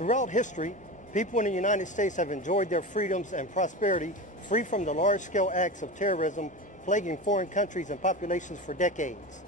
Throughout history, people in the United States have enjoyed their freedoms and prosperity free from the large-scale acts of terrorism plaguing foreign countries and populations for decades.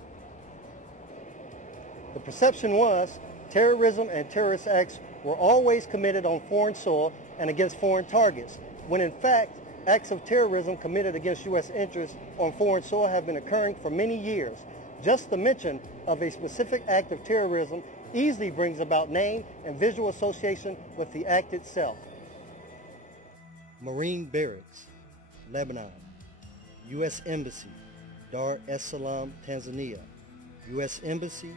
The perception was terrorism and terrorist acts were always committed on foreign soil and against foreign targets, when in fact, acts of terrorism committed against U.S. interests on foreign soil have been occurring for many years. Just the mention of a specific act of terrorism easily brings about name and visual association with the act itself. Marine Barracks, Lebanon. U.S. Embassy, Dar es Salaam, Tanzania. U.S. Embassy,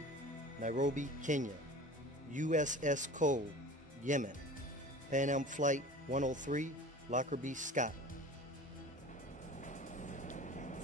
Nairobi, Kenya. USS Cole, Yemen. Pan Am Flight 103, Lockerbie, Scotland.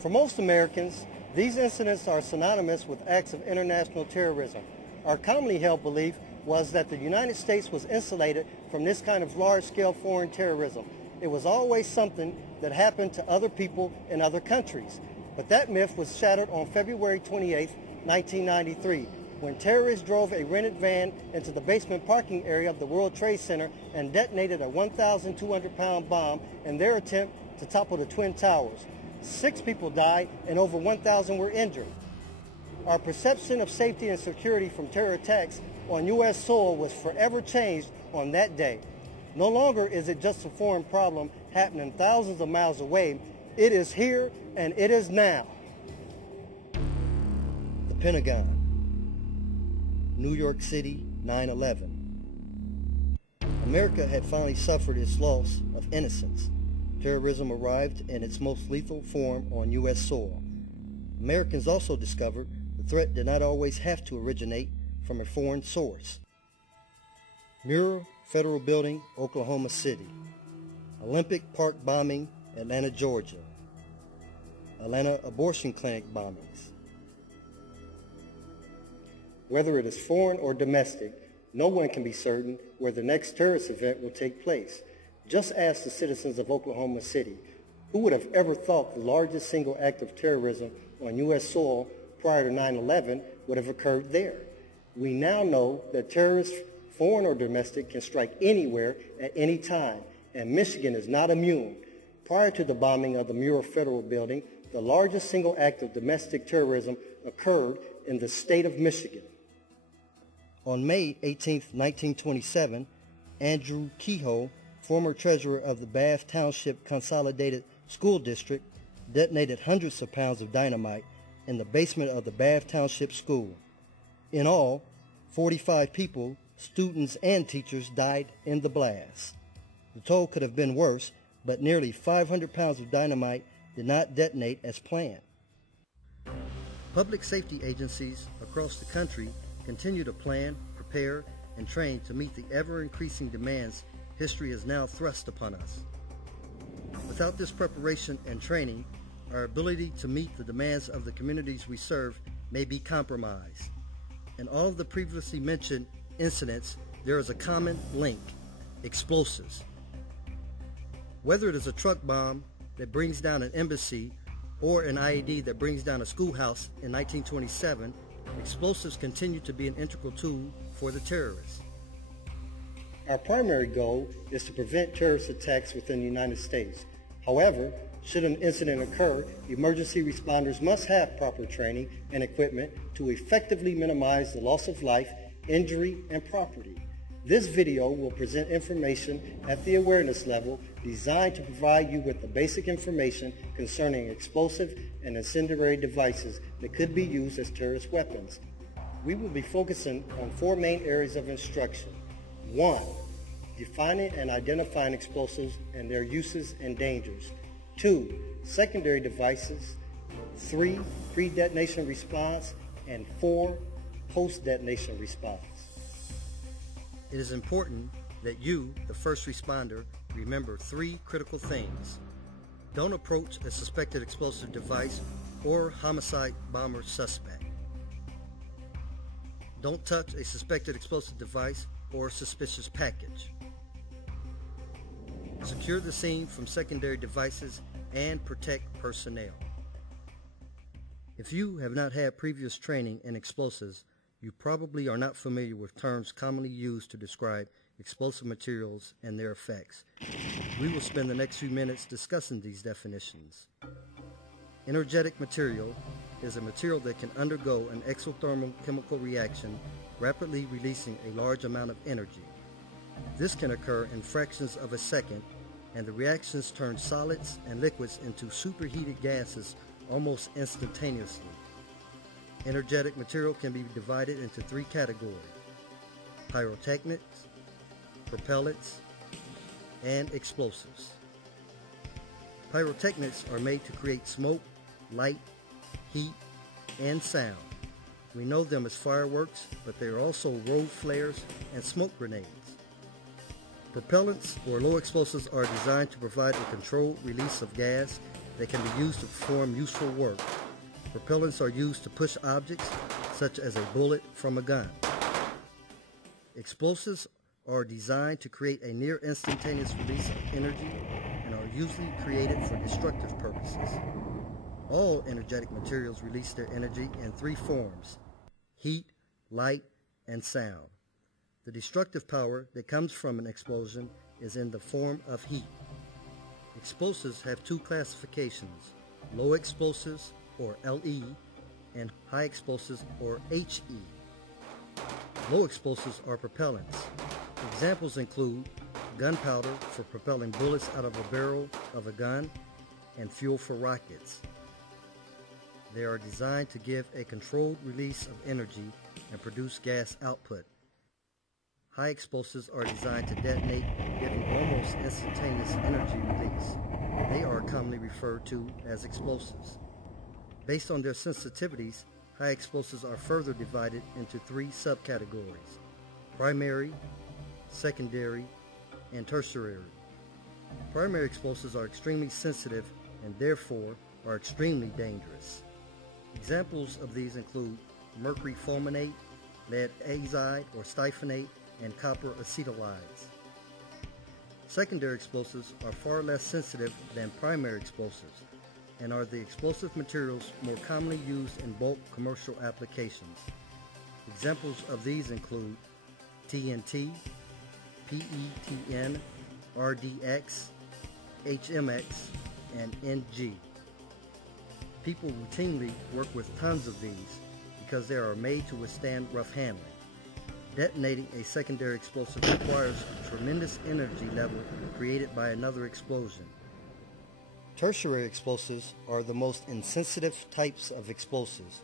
For most Americans, these incidents are synonymous with acts of international terrorism. Our commonly held belief was that the United States was insulated from this kind of large-scale foreign terrorism. It was always something that happened to other people in other countries. But that myth was shattered on February 28, 1993, when terrorists drove a rented van into the basement parking area of the World Trade Center and detonated a 1,200-pound bomb in their attempt to topple the Twin Towers. 6 people died and over 1,000 were injured. Our perception of safety and security from terror attacks on U.S. soil was forever changed on that day. No longer is it just a foreign problem happening thousands of miles away. It is here and it is now. The Pentagon, New York City, 9/11. America had finally suffered its loss of innocence. Terrorism arrived in its most lethal form on U.S. soil. Americans also discovered the threat did not always have to originate from a foreign source. Muir Federal Building, Oklahoma City. Olympic Park bombing, Atlanta, Georgia. Atlanta abortion clinic bombings. Whether it is foreign or domestic, no one can be certain where the next terrorist event will take place. Just ask the citizens of Oklahoma City. Who would have ever thought the largest single act of terrorism on U.S. soil prior to 9/11 would have occurred there? We now know that terrorists, foreign or domestic, can strike anywhere at any time, and Michigan is not immune. Prior to the bombing of the Muir Federal Building, the largest single act of domestic terrorism occurred in the state of Michigan. On May 18, 1927, Andrew Kehoe, former treasurer of the Bath Township Consolidated School District, detonated hundreds of pounds of dynamite in the basement of the Bath Township School. In all, 45 people, students and teachers, died in the blast. The toll could have been worse, but nearly 500 pounds of dynamite did not detonate as planned. Public safety agencies across the country continue to plan, prepare, and train to meet the ever-increasing demands history has now thrust upon us. Without this preparation and training, our ability to meet the demands of the communities we serve may be compromised. In all of the previously mentioned incidents, there is a common link: explosives. Whether it is a truck bomb that brings down an embassy or an IED that brings down a schoolhouse in 1927, explosives continue to be an integral tool for the terrorists. Our primary goal is to prevent terrorist attacks within the United States. However, should an incident occur, emergency responders must have proper training and equipment to effectively minimize the loss of life, injury, and property. This video will present information at the awareness level designed to provide you with the basic information concerning explosive and incendiary devices that could be used as terrorist weapons. We will be focusing on 4 main areas of instruction. 1. Defining and identifying explosives and their uses and dangers. 2. Secondary devices. 3. Pre-detonation response. And 4. Post-detonation response. It is important that you, the first responder, remember 3 critical things. Don't approach a suspected explosive device or homicide bomber suspect. Don't touch a suspected explosive device or suspicious package. Secure the scene from secondary devices and protect personnel. If you have not had previous training in explosives, You probably are not familiar with terms commonly used to describe explosive materials and their effects. We will spend the next few minutes discussing these definitions. Energetic material is a material that can undergo an exothermal chemical reaction, rapidly releasing a large amount of energy. This can occur in fractions of a second, and the reactions turn solids and liquids into superheated gases almost instantaneously. Energetic material can be divided into three categories: pyrotechnics, propellants, and explosives. Pyrotechnics are made to create smoke, light, heat, and sound. We know them as fireworks, but they are also road flares and smoke grenades. Propellants, or low explosives, are designed to provide a controlled release of gas that can be used to perform useful work. Propellants are used to push objects, such as a bullet from a gun. Explosives are designed to create a near instantaneous release of energy and are usually created for destructive purposes. All energetic materials release their energy in three forms: heat, light, and sound. The destructive power that comes from an explosion is in the form of heat. Explosives have two classifications: low explosives, or LE, and high explosives, or HE. Low explosives are propellants. Examples include gunpowder for propelling bullets out of a barrel of a gun and fuel for rockets. They are designed to give a controlled release of energy and produce gas output. High explosives are designed to detonate, giving almost instantaneous energy release. They are commonly referred to as explosives. Based on their sensitivities, high explosives are further divided into three subcategories: primary, secondary, and tertiary. Primary explosives are extremely sensitive and therefore are extremely dangerous. Examples of these include mercury fulminate, lead azide or styphenate, and copper acetylides. Secondary explosives are far less sensitive than primary explosives and are the explosive materials more commonly used in bulk commercial applications. Examples of these include TNT, PETN, RDX, HMX, and NG. People routinely work with tons of these because they are made to withstand rough handling. Detonating a secondary explosive requires a tremendous energy level created by another explosion. Tertiary explosives are the most insensitive types of explosives.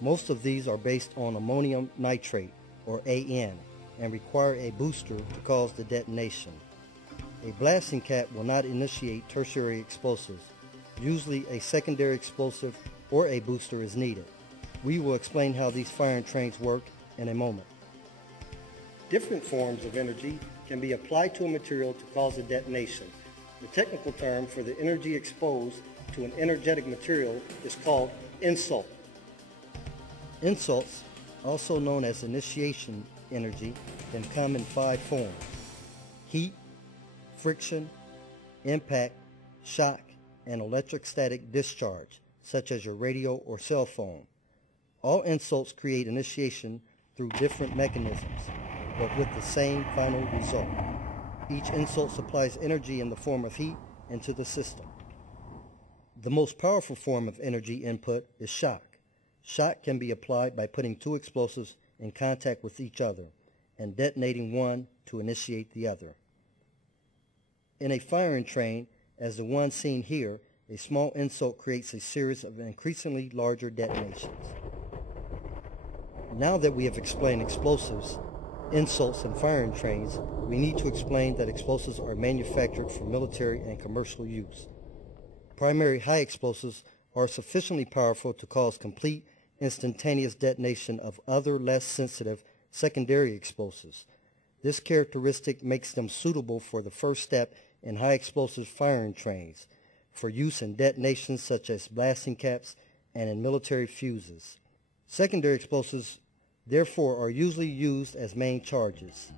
Most of these are based on ammonium nitrate, or AN, and require a booster to cause the detonation. A blasting cap will not initiate tertiary explosives. Usually a secondary explosive or a booster is needed. We will explain how these firing trains work in a moment. Different forms of energy can be applied to a material to cause a detonation. The technical term for the energy exposed to an energetic material is called insult. Insults, also known as initiation energy, can come in five forms: heat, friction, impact, shock, and electrostatic discharge, such as your radio or cell phone. All insults create initiation through different mechanisms, but with the same final result. Each insult supplies energy in the form of heat into the system. The most powerful form of energy input is shock. Shock can be applied by putting two explosives in contact with each other and detonating one to initiate the other. In a firing train, as the one seen here, a small insult creates a series of increasingly larger detonations. Now that we have explained explosives, insults, and firing trains, we need to explain that explosives are manufactured for military and commercial use. Primary high explosives are sufficiently powerful to cause complete instantaneous detonation of other less sensitive secondary explosives. This characteristic makes them suitable for the first step in high explosive firing trains, for use in detonations such as blasting caps and in military fuses. Secondary explosives therefore are usually used as main charges.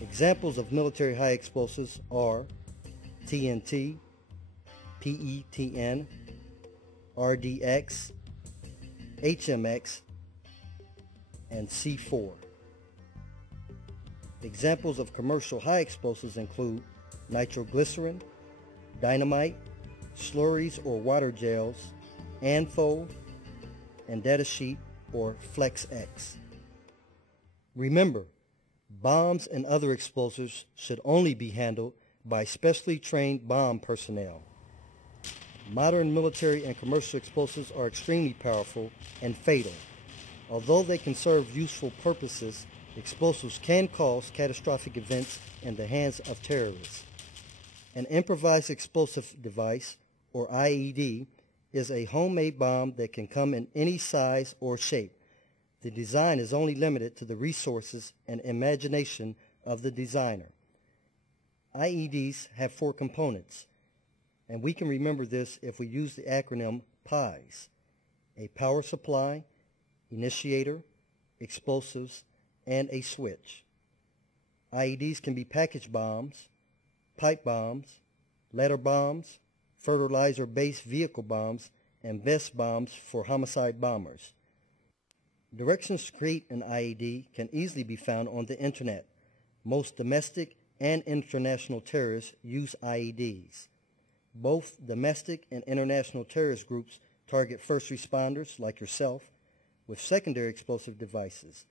Examples of military high explosives are TNT, PETN, RDX, HMX, and C4. Examples of commercial high explosives include nitroglycerin, dynamite, slurries or water gels, ANFO, and data sheet or FlexX. Remember, bombs and other explosives should only be handled by specially trained bomb personnel. Modern military and commercial explosives are extremely powerful and fatal. Although they can serve useful purposes, explosives can cause catastrophic events in the hands of terrorists. An improvised explosive device, or IED, is a homemade bomb that can come in any size or shape. The design is only limited to the resources and imagination of the designer. IEDs have 4 components, and we can remember this if we use the acronym PIES: a power supply, initiator, explosives, and a switch. IEDs can be package bombs, pipe bombs, ladder bombs, fertilizer-based vehicle bombs, and vest bombs for homicide bombers. Directions to create an IED can easily be found on the internet. Most domestic and international terrorists use IEDs. Both domestic and international terrorist groups target first responders like yourself with secondary explosive devices.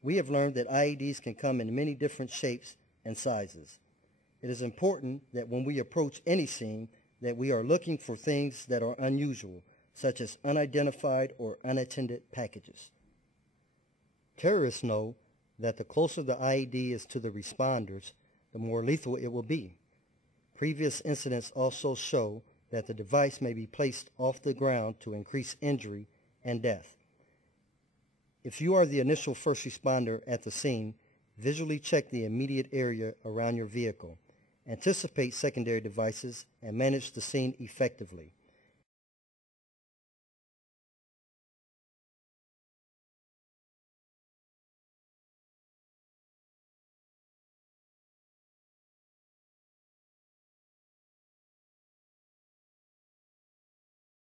We have learned that IEDs can come in many different shapes and sizes. It is important that when we approach any scene that we are looking for things that are unusual, such as unidentified or unattended packages. Terrorists know that the closer the IED is to the responders, the more lethal it will be. Previous incidents also show that the device may be placed off the ground to increase injury and death. If you are the initial first responder at the scene, visually check the immediate area around your vehicle. Anticipate secondary devices and manage the scene effectively.